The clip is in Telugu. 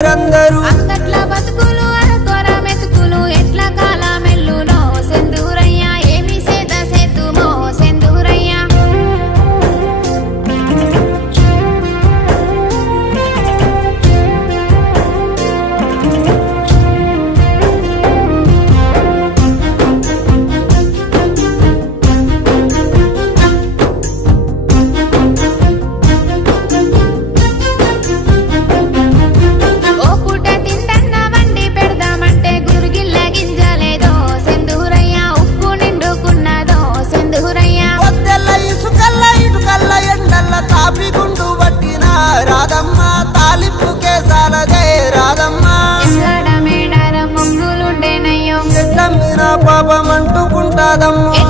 అందరూ అంగట్ల బతుకులు అరకొర మెతుకులు ఎట్లా కాలమెల్లునో సెందూరయ్య ఏమి సేద సేతుమో సెందూరయ్య పాపమంటుకుంటాదమ్మ